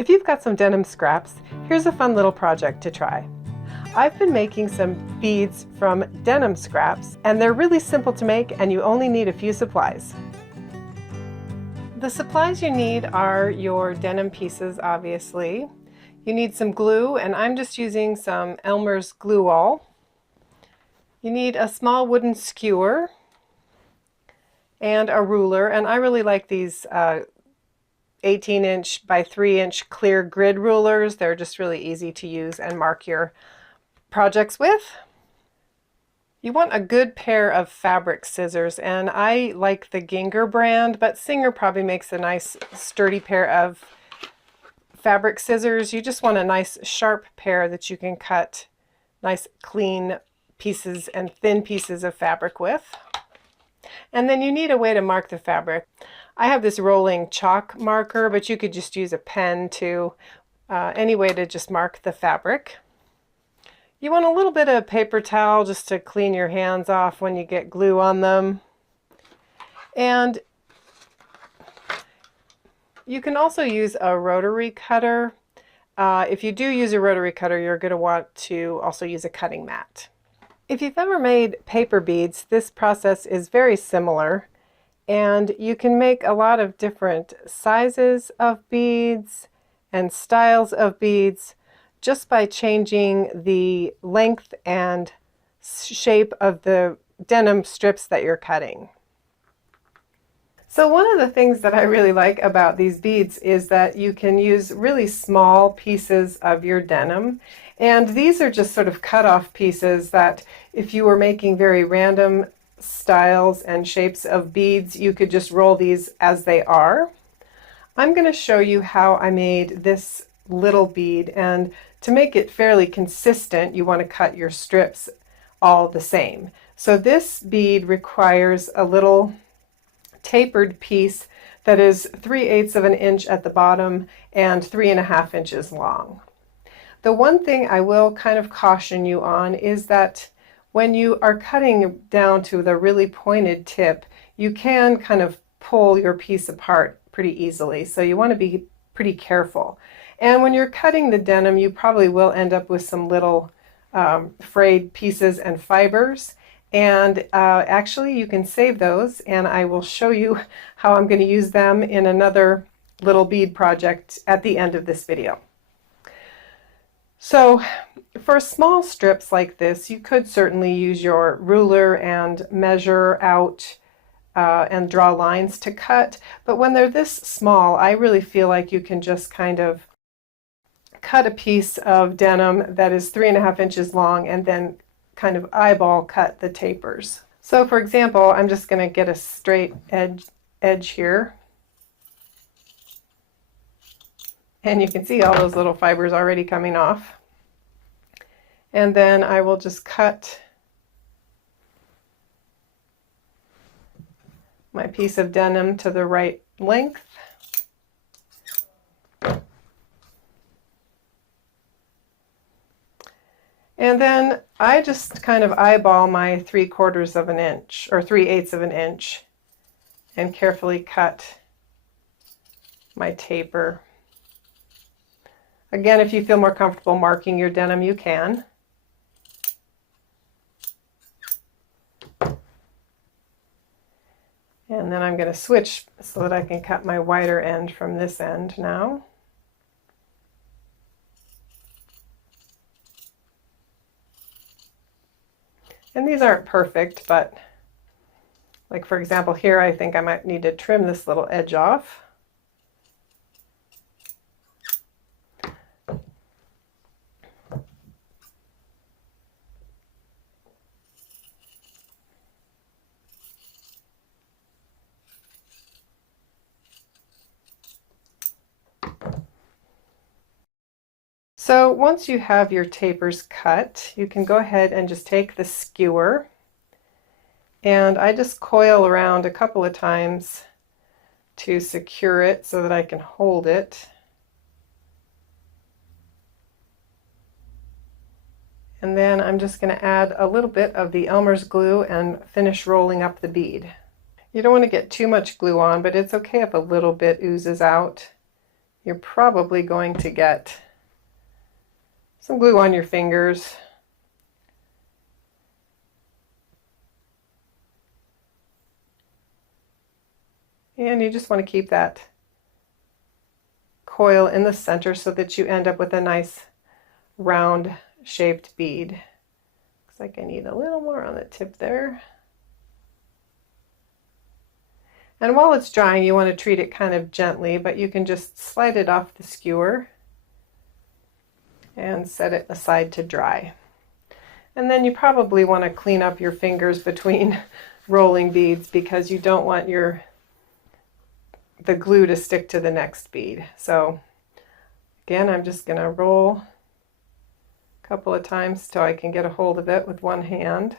If you've got some denim scraps, here's a fun little project to try. I've been making some beads from denim scraps, and they're really simple to make, and you only need a few supplies. The supplies you need are your denim pieces, obviously. You need some glue, and I'm just using some Elmer's glue all. You need a small wooden skewer and a ruler, and I really like these 18-inch by 3-inch clear grid rulers. They're just really easy to use and mark your projects with. You want a good pair of fabric scissors, and I like the Ginger brand, but Singer probably makes a nice sturdy pair of fabric scissors. You just want a nice sharp pair that you can cut nice clean pieces and thin pieces of fabric with. And then you need a way to mark the fabric. I have this rolling chalk marker, but you could just use a pen too. Any way to just mark the fabric. You want a little bit of paper towel just to clean your hands off when you get glue on them. And you can also use a rotary cutter. If you do use a rotary cutter, you're going to want to also use a cutting mat. If you've ever made paper beads, this process is very similar, and you can make a lot of different sizes of beads and styles of beads just by changing the length and shape of the denim strips that you're cutting. So one of the things that I really like about these beads is that you can use really small pieces of your denim, and these are just sort of cut off pieces that if you were making very random styles and shapes of beads, you could just roll these as they are. I'm going to show you how I made this little bead, and to make it fairly consistent, you want to cut your strips all the same. So this bead requires a little tapered piece that is 3/8 of an inch at the bottom and 3.5 inches long. The one thing I will kind of caution you on is that when you are cutting down to the really pointed tip, you can kind of pull your piece apart pretty easily. So you want to be pretty careful. And when you're cutting the denim, you probably will end up with some little frayed pieces and fibers. And actually you can save those, and I will show you how I'm going to use them in another little bead project at the end of this video. So for small strips like this, you could certainly use your ruler and measure out and draw lines to cut. But when they're this small, I really feel like you can just kind of cut a piece of denim that is 3.5 inches long and then kind of eyeball cut the tapers. So for example, I'm just going to get a straight edge here. And you can see all those little fibers already coming off. And then I will just cut my piece of denim to the right length. And then I just kind of eyeball my 3/4 of an inch or 3/8 of an inch and carefully cut my taper. Again, if you feel more comfortable marking your denim, you can. And then I'm going to switch so that I can cut my wider end from this end now. And these aren't perfect, but like for example here, I think I might need to trim this little edge off. So once you have your tapers cut, you can go ahead and just take the skewer, and I just coil around a couple of times to secure it so that I can hold it. And then I'm just going to add a little bit of the Elmer's glue and finish rolling up the bead. You don't want to get too much glue on, but it's okay if a little bit oozes out. you're probably going to get some glue on your fingers. And you just want to keep that coil in the center so that you end up with a nice round shaped bead. Looks like I need a little more on the tip there. And while it's drying, you want to treat it kind of gently, but you can just slide it off the skewer and set it aside to dry. And then you probably want to clean up your fingers between rolling beads because you don't want the glue to stick to the next bead. So again, I'm just going to roll a couple of times till I can get a hold of it with one hand.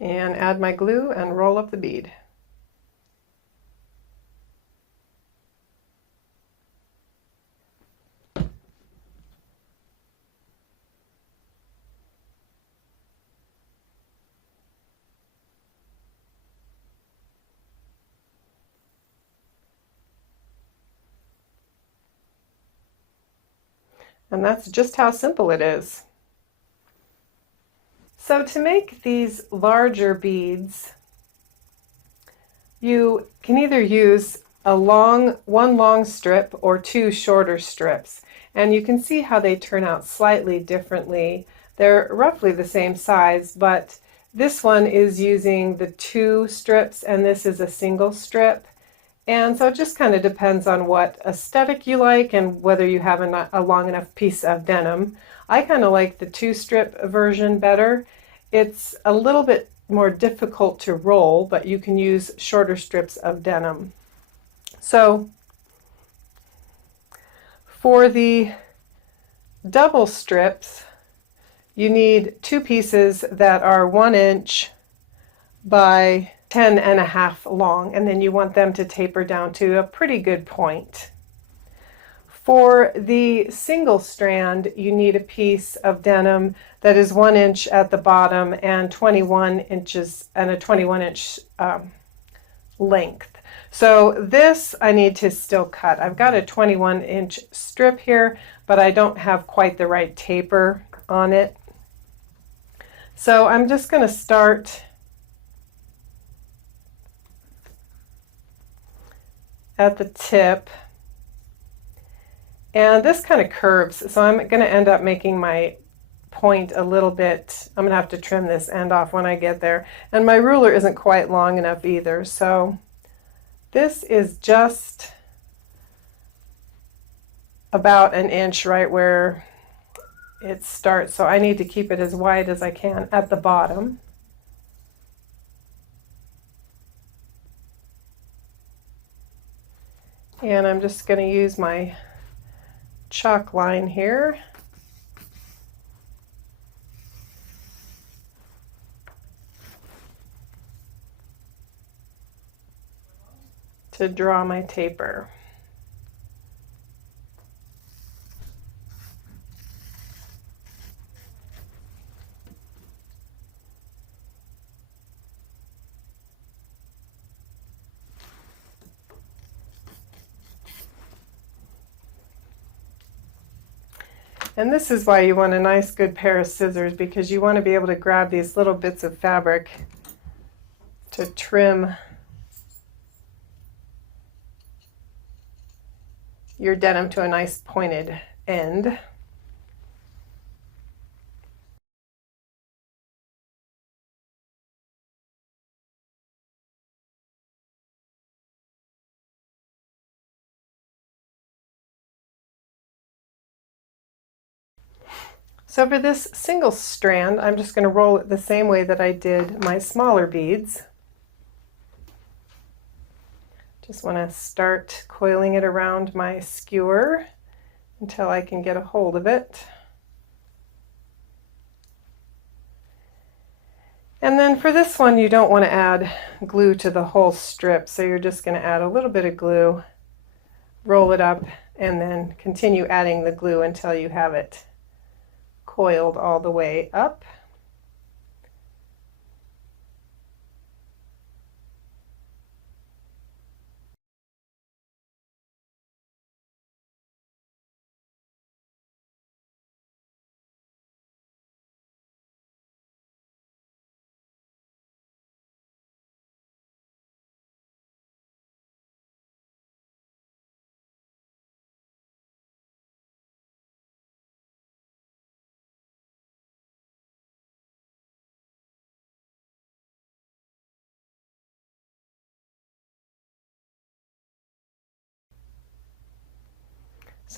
And add my glue and roll up the bead. And that's just how simple it is. So to make these larger beads, you can either use one long strip or two shorter strips. And you can see how they turn out slightly differently. They're roughly the same size, but this one is using the two strips and this is a single strip. And so it just kind of depends on what aesthetic you like and whether you have a long enough piece of denim. I kind of like the two-strip version better. It's a little bit more difficult to roll, but you can use shorter strips of denim. So for the double strips, you need two pieces that are 1 inch by 10.5 long, and then you want them to taper down to a pretty good point. For the single strand, you need a piece of denim that is 1 inch at the bottom and 21 inches and a 21 inch length. So this I need to still cut. I've got a 21 inch strip here, but I don't have quite the right taper on it. So I'm just going to start at the tip, and this kind of curves, so I'm going to end up making my point a little bit. I'm going to have to trim this end off when I get there, and my ruler isn't quite long enough either, so this is just about 1 inch right where it starts, so I need to keep it as wide as I can at the bottom. And I'm just going to use my chalk line here to draw my taper. And this is why you want a nice good pair of scissors, because you want to be able to grab these little bits of fabric to trim your denim to a nice pointed end. So for this single strand, I'm just going to roll it the same way that I did my smaller beads. Just want to start coiling it around my skewer until I can get a hold of it. And then for this one, you don't want to add glue to the whole strip, so you're just going to add a little bit of glue, roll it up, and then continue adding the glue until you have it coiled all the way up.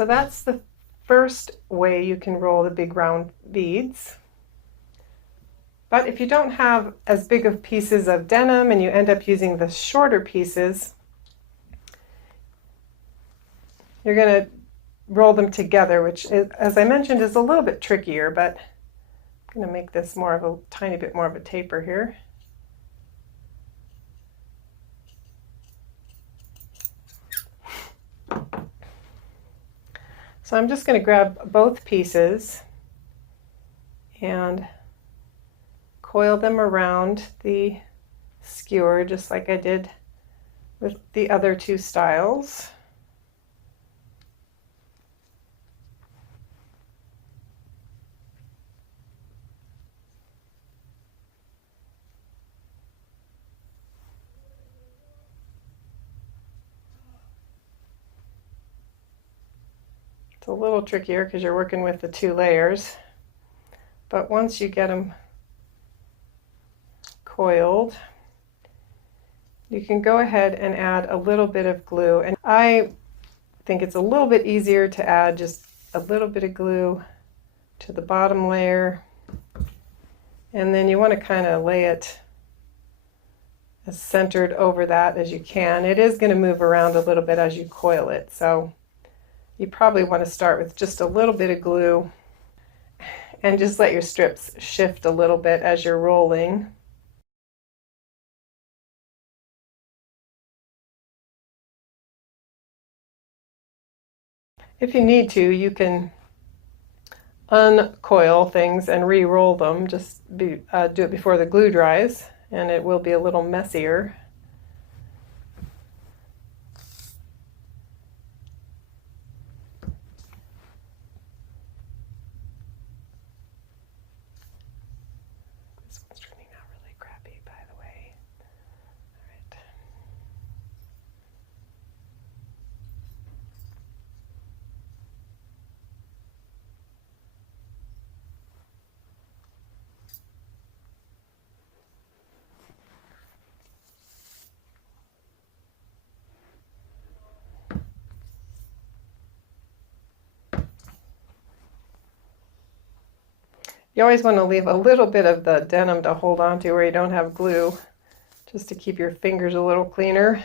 So that's the first way you can roll the big round beads. But if you don't have as big of pieces of denim and you end up using the shorter pieces, you're going to roll them together, which is, as I mentioned, is a little bit trickier, but I'm going to make this more of a tiny bit more of a taper here. So I'm just going to grab both pieces and coil them around the skewer just like I did with the other two styles. It's a little trickier because you're working with the two layers, but once you get them coiled, you can go ahead and add a little bit of glue. And I think it's a little bit easier to add just a little bit of glue to the bottom layer, and then you want to kind of lay it as centered over that as you can. It is going to move around a little bit as you coil it, so you probably want to start with just a little bit of glue and just let your strips shift a little bit as you're rolling. If you need to, you can uncoil things and re-roll them. Just do it before the glue dries, and it will be a little messier. This one's turning out really crappy, by the way. All right. You always want to leave a little bit of the denim to hold on to where you don't have glue, just to keep your fingers a little cleaner.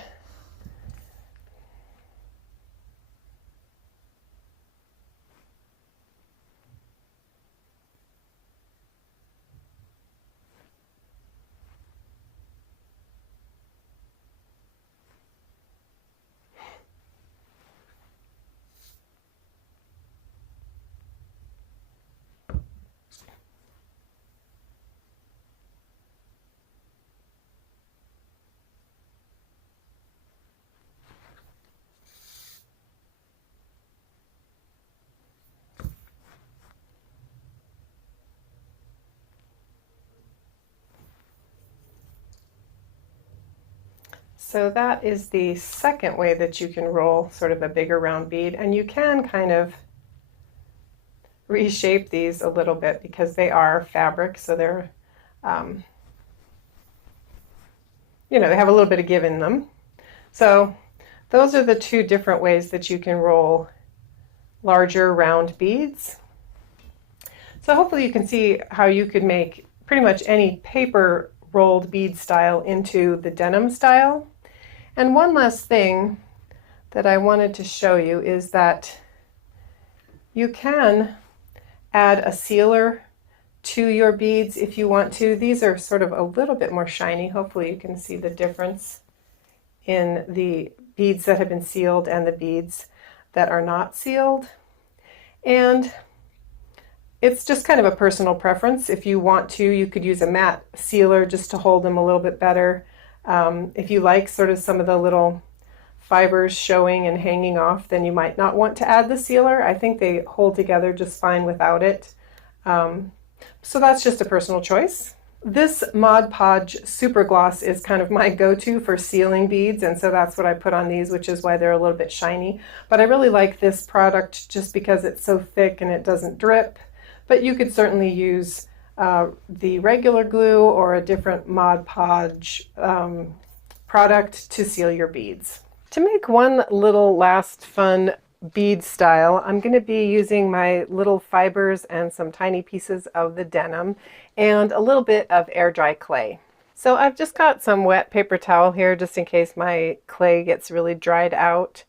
So that is the second way that you can roll sort of a bigger round bead, and you can kind of reshape these a little bit because they are fabric, so they're you know, they have a little bit of give in them. So those are the two different ways that you can roll larger round beads. So hopefully you can see how you could make pretty much any paper rolled bead style into the denim style. And one last thing that I wanted to show you is that you can add a sealer to your beads if you want to. These are sort of a little bit more shiny. Hopefully you can see the difference in the beads that have been sealed and the beads that are not sealed. And it's just kind of a personal preference. If you want to, you could use a matte sealer just to hold them a little bit better. If you like sort of some of the little fibers showing and hanging off, then you might not want to add the sealer. I think they hold together just fine without it. So that's just a personal choice. This Mod Podge Super Gloss is kind of my go-to for sealing beads, and so that's what I put on these, which is why they're a little bit shiny. But I really like this product just because it's so thick and it doesn't drip. But you could certainly use the regular glue or a different Mod Podge product to seal your beads. To make one little last fun bead style, I'm going to be using my little fibers and some tiny pieces of the denim and a little bit of air dry clay. So I've just got some wet paper towel here just in case my clay gets really dried out.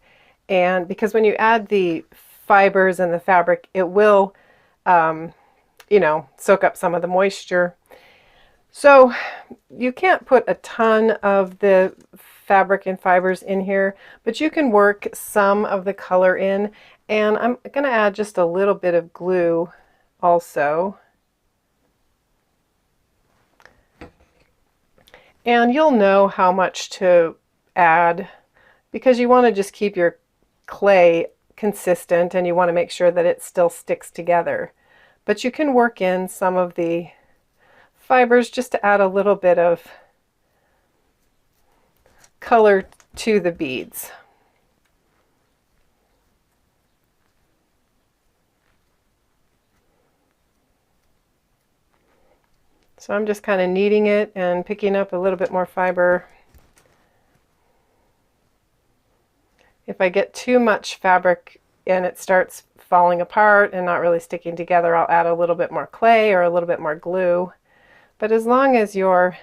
And because when you add the fibers and the fabric, it will, you know, soak up some of the moisture. So you can't put a ton of the fabric and fibers in here, but you can work some of the color in. And I'm going to add just a little bit of glue also. And you'll know how much to add because you want to just keep your clay consistent and you want to make sure that it still sticks together. But you can work in some of the fibers just to add a little bit of color to the beads. So I'm just kind of kneading it and picking up a little bit more fiber. If I get too much fabric and it starts falling apart and not really sticking together, I'll add a little bit more clay or a little bit more glue. But as long as your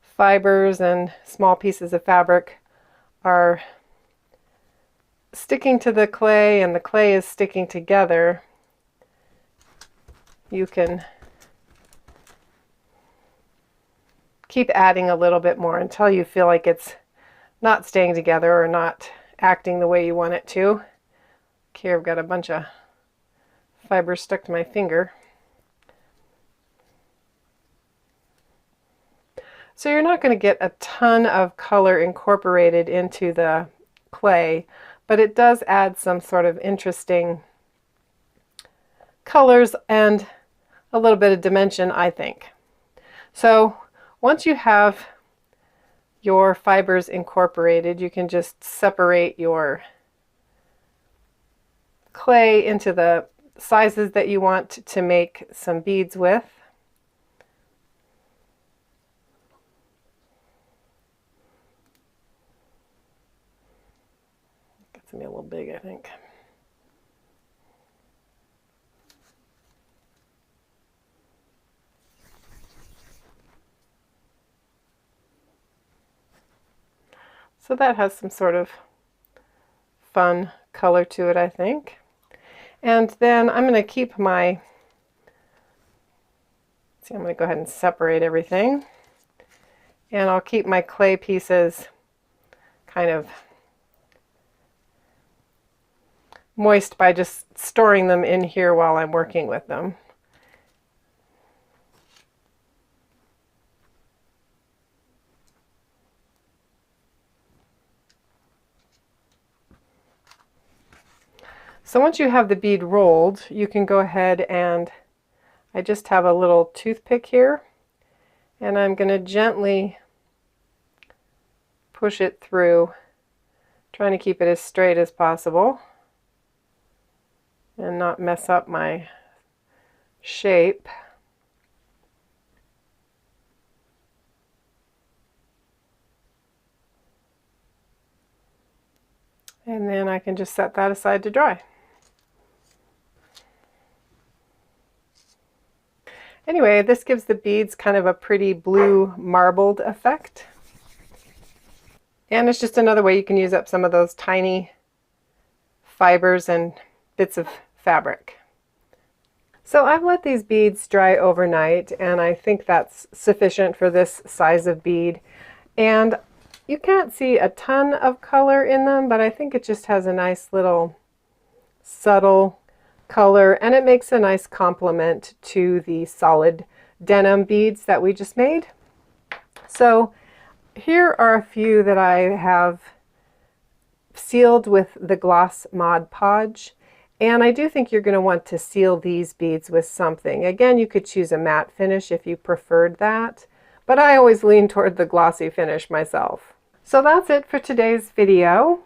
fibers and small pieces of fabric are sticking to the clay and the clay is sticking together, you can keep adding a little bit more until you feel like it's not staying together or not acting the way you want it to. Okay, I've got a bunch of fibers stuck to my finger. So you're not going to get a ton of color incorporated into the clay, but it does add some sort of interesting colors and a little bit of dimension, I think. So once you have your fibers incorporated, you can just separate your clay into the sizes that you want to make some beads with. Gets me a little big, I think. So that has some sort of fun color to it, I think. And then I'm going to keep my, see, I'm going to go ahead and separate everything. And I'll keep my clay pieces kind of moist by just storing them in here while I'm working with them. So once you have the bead rolled, you can go ahead and I just have a little toothpick here and I'm going to gently push it through, trying to keep it as straight as possible and not mess up my shape. And then I can just set that aside to dry. Anyway, this gives the beads kind of a pretty blue marbled effect. And it's just another way you can use up some of those tiny fibers and bits of fabric. So I've let these beads dry overnight, and I think that's sufficient for this size of bead. And you can't see a ton of color in them, but I think it just has a nice little subtle color, and it makes a nice complement to the solid denim beads that we just made. So here are a few that I have sealed with the gloss Mod Podge, and I do think you're going to want to seal these beads with something. Again, you could choose a matte finish if you preferred that, but I always lean toward the glossy finish myself. So that's it for today's video.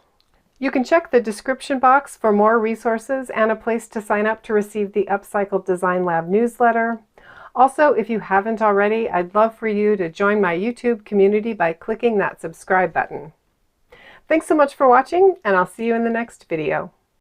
You can check the description box for more resources and a place to sign up to receive the Upcycled Design Lab newsletter. Also, if you haven't already, I'd love for you to join my YouTube community by clicking that subscribe button. Thanks so much for watching, and I'll see you in the next video.